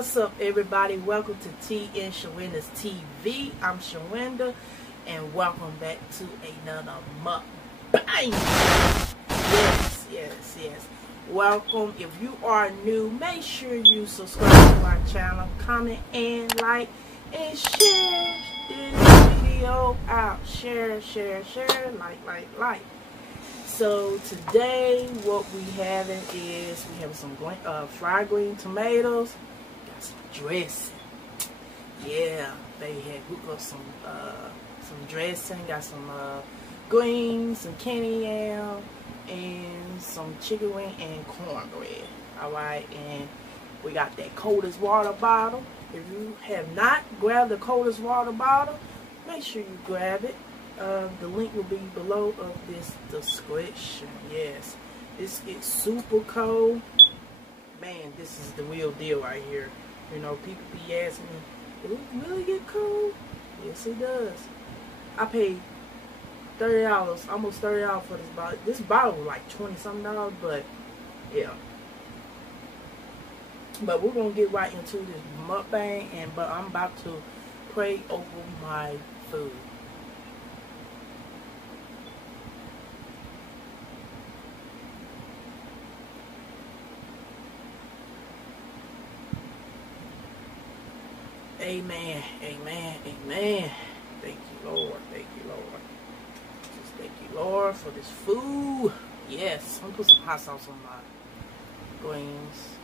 What's up, everybody? Welcome to T and Sharinda's TV. I'm Sharinda, and welcome back to another mukbang. Yes. Welcome. If you are new, make sure you subscribe to our channel, comment and like, and share this video out. Share, like. So today, what we having is some fried green tomatoes. Got some dressing. Yeah, they had hooked up some dressing. Got some greens, some candy yam, and some chicken wing and cornbread. All right, and we got that coldest water bottle. If you have not grabbed the coldest water bottle, make sure you grab it. The link will be below of this description. Yes, this gets super cold. Man, this is the real deal right here. You know, people be asking me, "Does it really get cold?" Yes, it does. I paid $30, almost $30 for this bottle. This bottle was like $20-something, but yeah. But we're gonna get right into this mukbang, but I'm about to pray over my food. Amen. Thank you, Lord. Just thank you, Lord, for this food. Yes, I'm gonna put some hot sauce on my greens.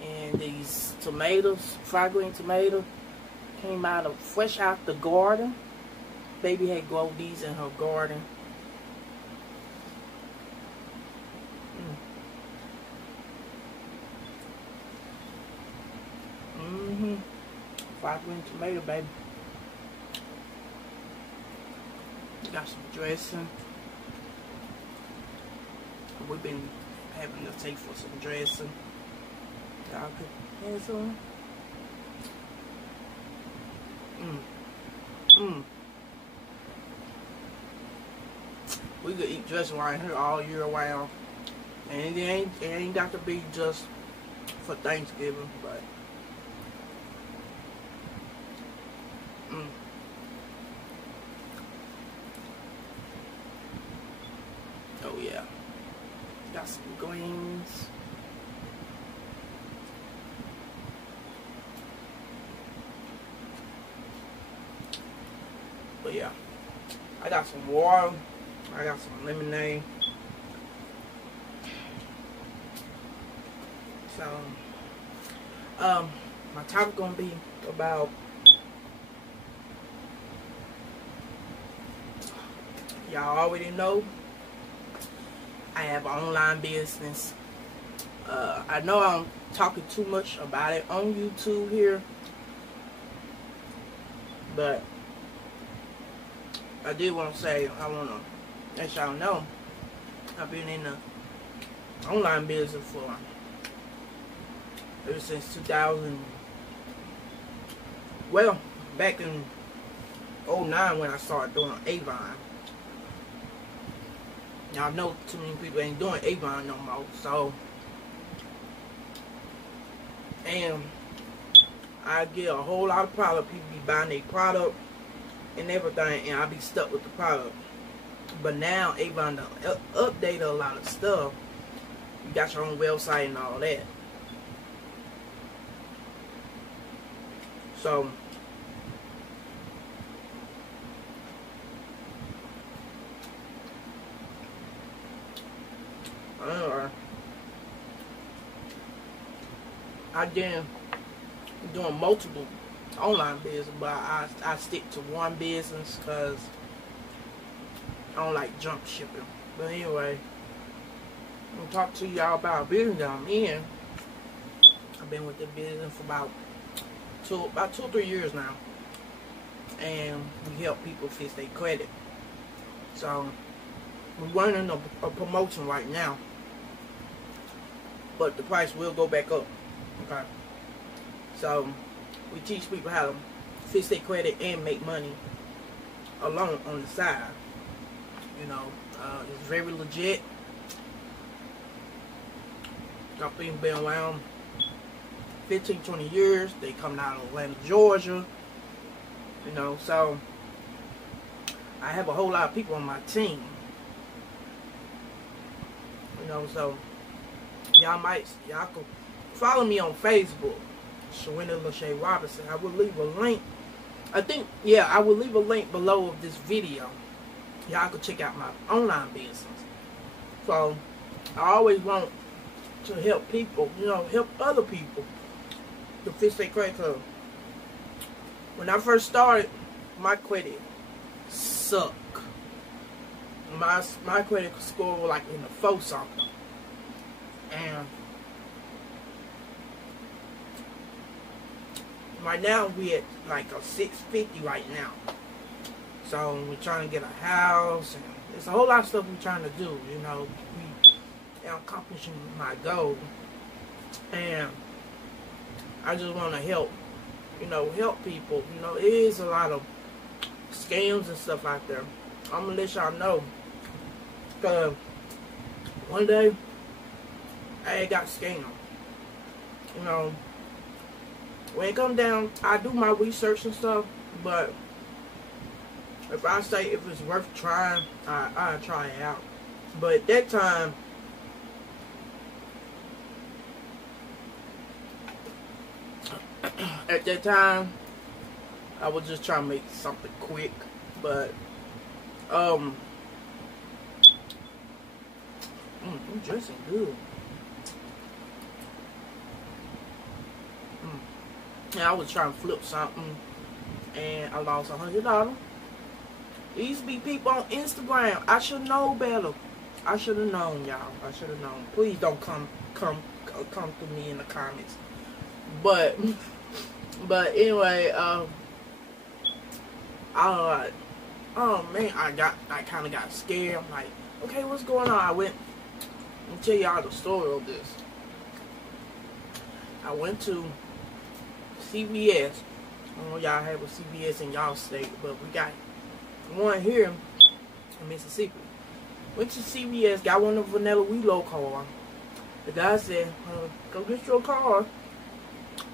And these tomatoes, fried green tomato, came fresh out the garden. Baby had grown these in her garden. Fried green tomato, baby. Got some dressing. We've been having to take for some dressing. Y'all could have some. We could eat dressing right here all year round, and it ain't got to be just for Thanksgiving, but. Oh yeah, got some greens. But yeah, I got some water. I got some lemonade. So, my topic gonna be about y'all already know I have an online business. I know I'm talking too much about it on YouTube here, but I did want to say, I want to let y'all know I've been in the online business for ever since 2000. Well, back in 2009 when I started doing Avon. Y'all know too many people ain't doing Avon no more, so, and I get a whole lot of product. People be buying their product and everything, and I be stuck with the product. But now Avon done updated a lot of stuff. You got your own website and all that. So I did doing multiple online business, but I stick to one business because I don't like junk shipping. But anyway, I'm gonna talk to y'all about a business that I'm in. I've been with the business for about 2 or 3 years now, and we help people fix their credit. So we're running a promotion right now, but the price will go back up. Okay, so we teach people how to fix their credit and make money alone on the side. You know, it's very legit. Company been around 15, 20 years. They come down to Atlanta, Georgia. You know, so I have a whole lot of people on my team. You know, so y'all could follow me on Facebook, Sharinda Lachey Robinson. I will leave a link. I will leave a link below of this video. Y'all can check out my online business. So I always want to help people, you know, help other people to fix their credit card. When I first started, my credit sucked. My credit score was like in the 4 something. And right now we at like a 650 right now. So we're trying to get a house, and there's a whole lot of stuff we're trying to do. You know, we are accomplishing my goal, and I just want to help. You know, help people. You know, it is a lot of scams and stuff out there. I'm gonna let y'all know. Cause one day I got scammed. You know, when it comes down, I do my research and stuff, but if I say if it's worth trying, I'll try it out. But at that time, I was just trying to make something quick. But I'm dressing good. And I was trying to flip something, and I lost $100. These be people on Instagram. I should know better. I should have known, y'all. I should have known. Please don't come to me in the comments. But anyway, oh man, I kind of got scared. I'm like, okay, what's going on? Let me tell y'all the story of this. I went to CVS. I don't know y'all have a CVS in y'all state, but we got one here in Mississippi. Went to CVS, got one of the vanilla Wheelo car. The guy said, go get your car,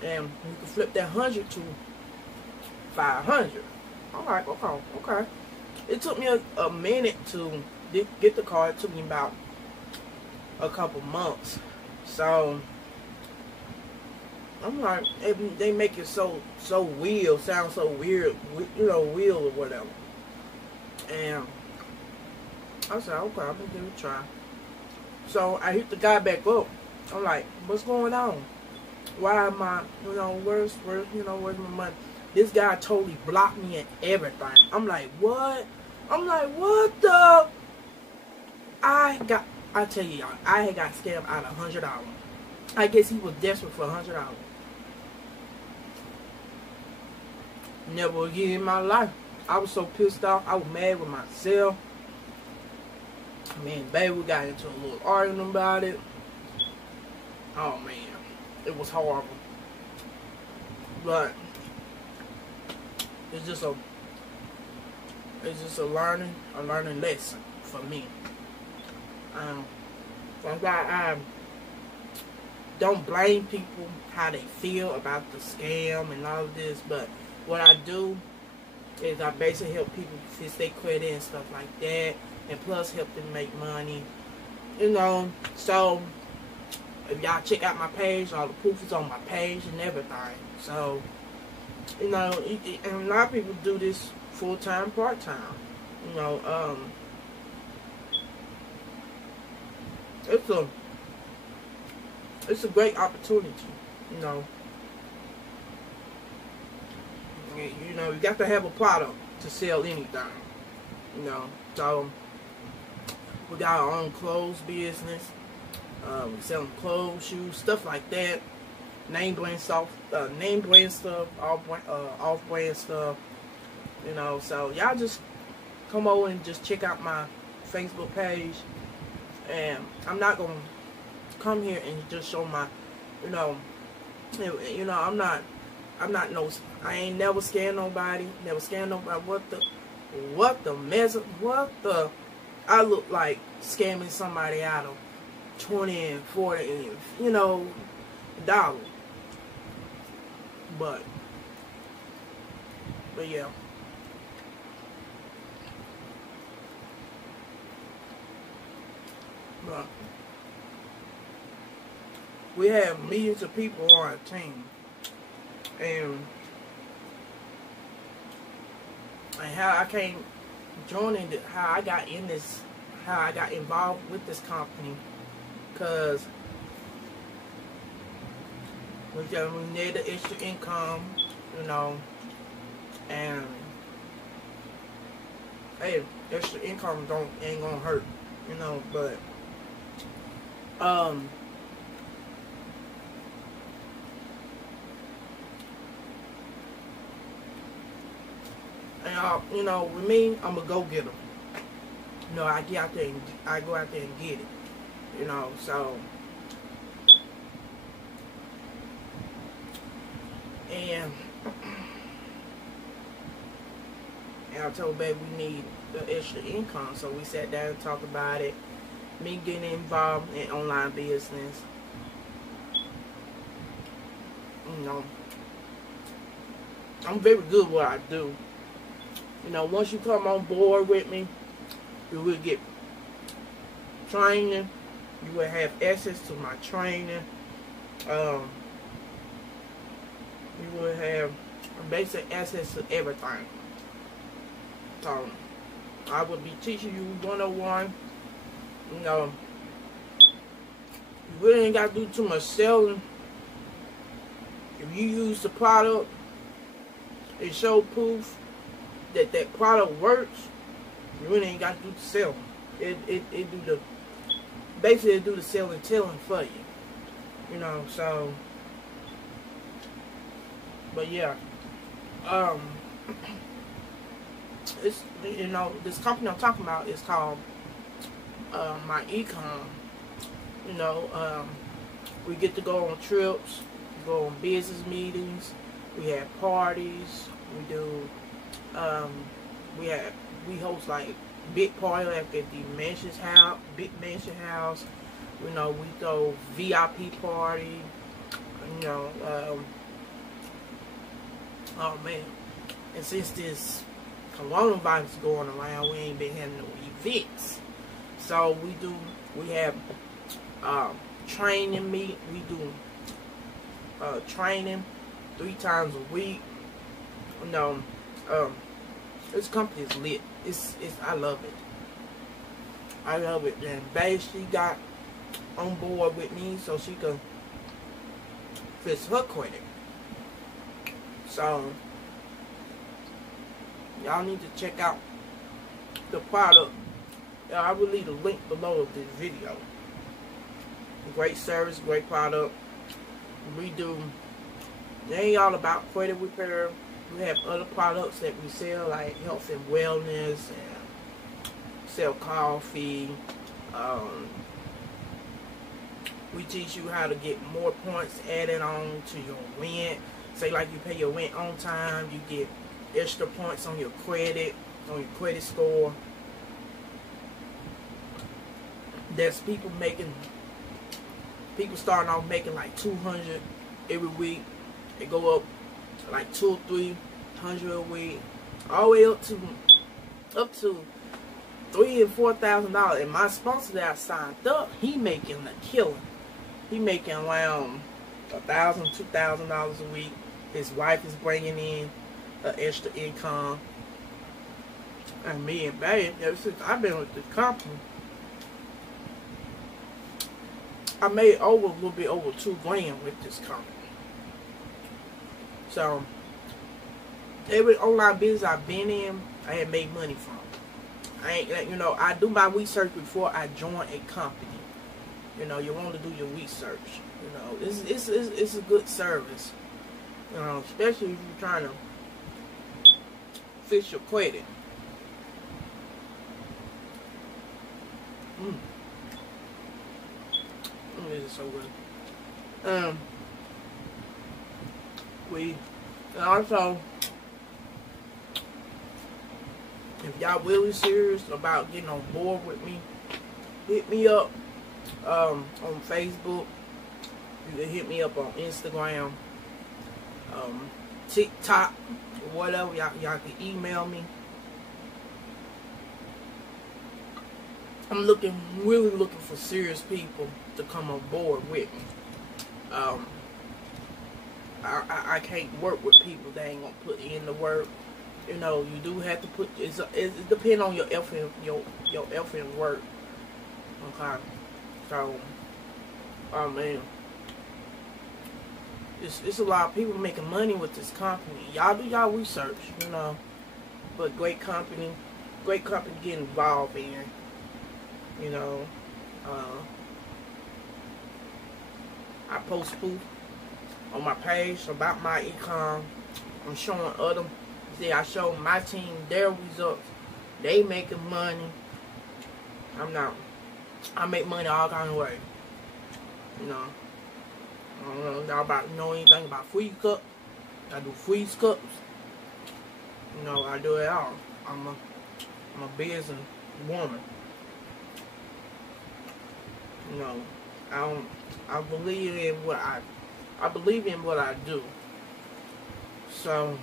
and you can flip that 100 to 500. I'm like, okay. It took me a minute to get the car. It took me about a couple months. So I'm like, they make it so weird, sound so weird, you know, weird or whatever. And I said, okay, I'm gonna give it a try. So I hit the guy back up. I'm like, what's going on? Why am I, you know, where's my money? This guy totally blocked me and everything. I'm like, what? I'm like, what the? I tell you, y'all, I had got scammed out of $100. I guess he was desperate for $100. Never again in my life. I was so pissed off. I was mad with myself. Me and baby, we got into a little argument about it. Oh man, it was horrible. But it's just a learning lesson for me. I don't blame people how they feel about the scam and all of this, but what I do is I basically help people fix their credit and stuff like that, and plus help them make money, you know. So if y'all check out my page, all the proof is on my page and everything. So, you know, and a lot of people do this full-time, part-time. You know, it's a great opportunity, you know. You know, you got to have a product to sell anything, you know. So we got our own clothes business. We selling clothes, shoes, stuff like that. Name brand stuff, off-brand stuff. You know, so y'all just come over and just check out my Facebook page. And I'm not gonna come here and just show my, you know, I ain't never scared nobody. Never scared nobody. What the mess? What the? I look like scamming somebody out of 20 and 40 and, you know, dollars. But yeah. But we have millions of people on our team, and how I came joining, how I got in this, how I got involved with this company, because we need the extra income, you know, and hey, extra income ain't gonna hurt, you know, but and you know, with me, I'm a go-getter. You know, I get out there and I go out there and get it. You know, so and I told baby we need the extra income, so we sat down and talked about it. Me getting involved in online business. You know, I'm very good at what I do. You know, once you come on board with me, you will get training. You will have access to my training. You will have basic access to everything. So, I will be teaching you 101. You know, you really ain't got to do too much selling. If you use the product, it show proof that that product works. You really ain't got to do the selling. It do the, basically it do the selling telling for you. You know, so, but yeah, it's, you know, this company I'm talking about is called my Econ. You know, we get to go on trips, go on business meetings, we have parties, we do, we host like big party like at the mansion's house, big mansion house. You know, we throw VIP party. You know, oh man, and since this coronavirus going around, we ain't been having no events. So we have training meet. We do training 3 times a week. You know, this company is lit. It's I love it. I love it. And babe, she got on board with me so she could fix her credit. So y'all need to check out the product. I will leave a link below of this video. Great service, great product. We do, it ain't all about credit repair. We have other products that we sell, like health and wellness, and sell coffee. We teach you how to get more points added on to your rent. Say like you pay your rent on time, you get extra points on your credit score. There's people starting off making like 200 every week. They go up to like 200 or 300 a week, all the way up to $3,000 and $4,000. And my sponsor that I signed up, he making a killing. He making around $1,000, $2,000 a week. His wife is bringing in extra income. And me and babe, ever since I've been with the company, I made a little bit over $2 grand with this company. So every online business I've been in, I had made money from. I ain't, you know, I do my research before I join a company. You know, you want to do your research. You know, it's a good service. You know, especially if you're trying to fix your credit. This is so good. And also, if y'all really serious about getting on board with me, hit me up on Facebook. You can hit me up on Instagram, TikTok, whatever. Y'all can email me. I'm really looking for serious people to come on board with me. I can't work with people that ain't gonna put in the work. You know, you do have to put. It depends on your effort, your effort and work. Okay, so man, it's a lot of people making money with this company. Y'all do y'all research, you know. But great company get involved in. You know, I post food on my page about my Econ. I'm showing other. See, I show my team their results. They making money. I'm not. I make money all kind of ways. You know. I don't know y'all know anything about freeze cups. I do freeze cups. You know, I do it all. I'm a business woman. You know, I believe in what I believe in what I do. So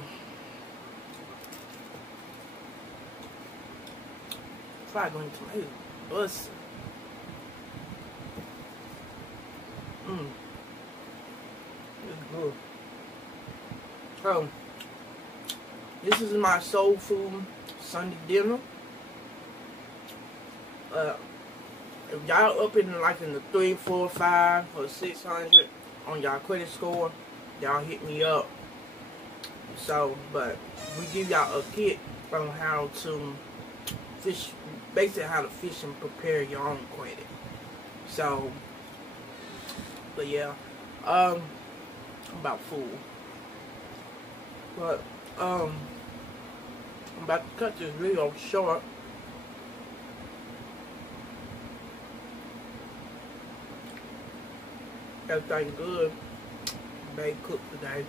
fried green tomato, bust. It's good. So this is my soul food Sunday dinner. If y'all up in the 3, 4, 5 or 600 on y'all credit score, y'all hit me up. So, but we give y'all a kit on how to fish, basically how to fish and prepare your own credit. So, but yeah, I'm about full. But I'm about to cut this video short. Everything good. Babe cooked today.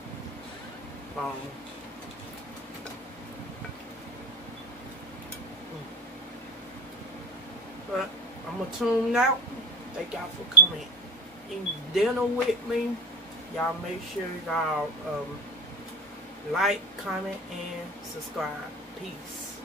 But I'm gonna tune out. Thank y'all for coming eating dinner with me. Y'all make sure y'all like, comment, and subscribe. Peace.